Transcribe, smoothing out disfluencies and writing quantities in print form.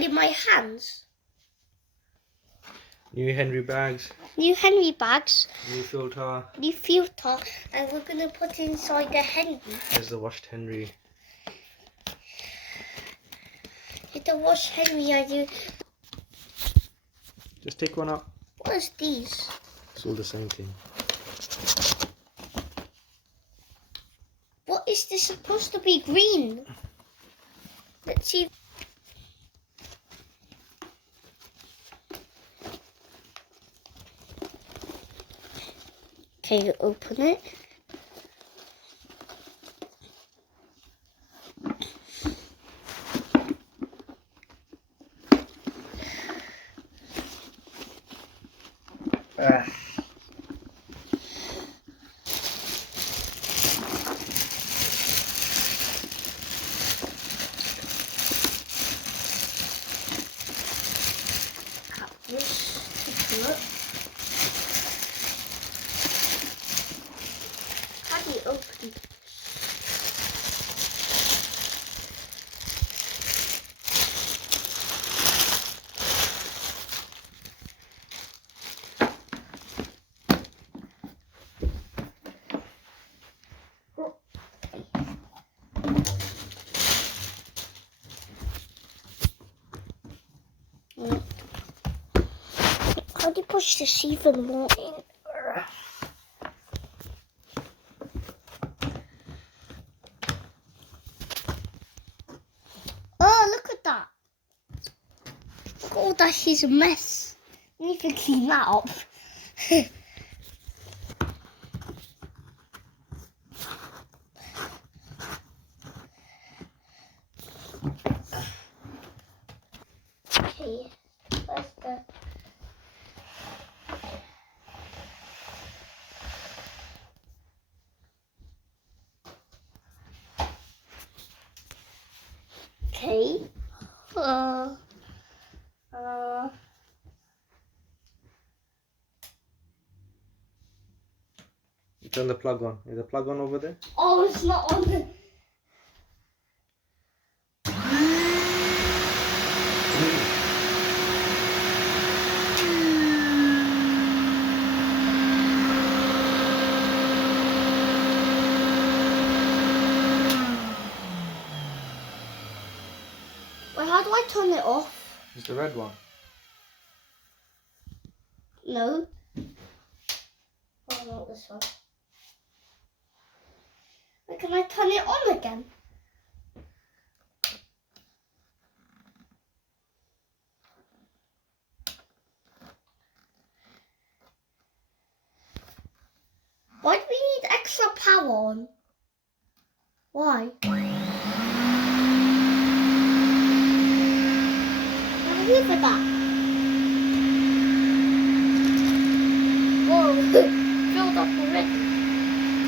all in my hands. New Henry bags. New Henry bags. New filter. New filter. And we're going to put inside the Henry. There's the washed Henry. It's the washed Henry I do. Just take one out. What is these? It's all the same thing. What is this supposed to be green? Let's see. Okay, open it. How do you open it? How do you push this even more in? Oh, look at that. Look at all that is a mess. I need to clean that up. Okay, where's the... Okay. Turn the plug on. Is the plug on over there? Oh, it's not on the... Well, how do I turn it off? It's the red one. No. Oh, not this one. Wait, can I turn it on again? Why do we need extra power on? Why? I'm here for that. Whoa, filled up already.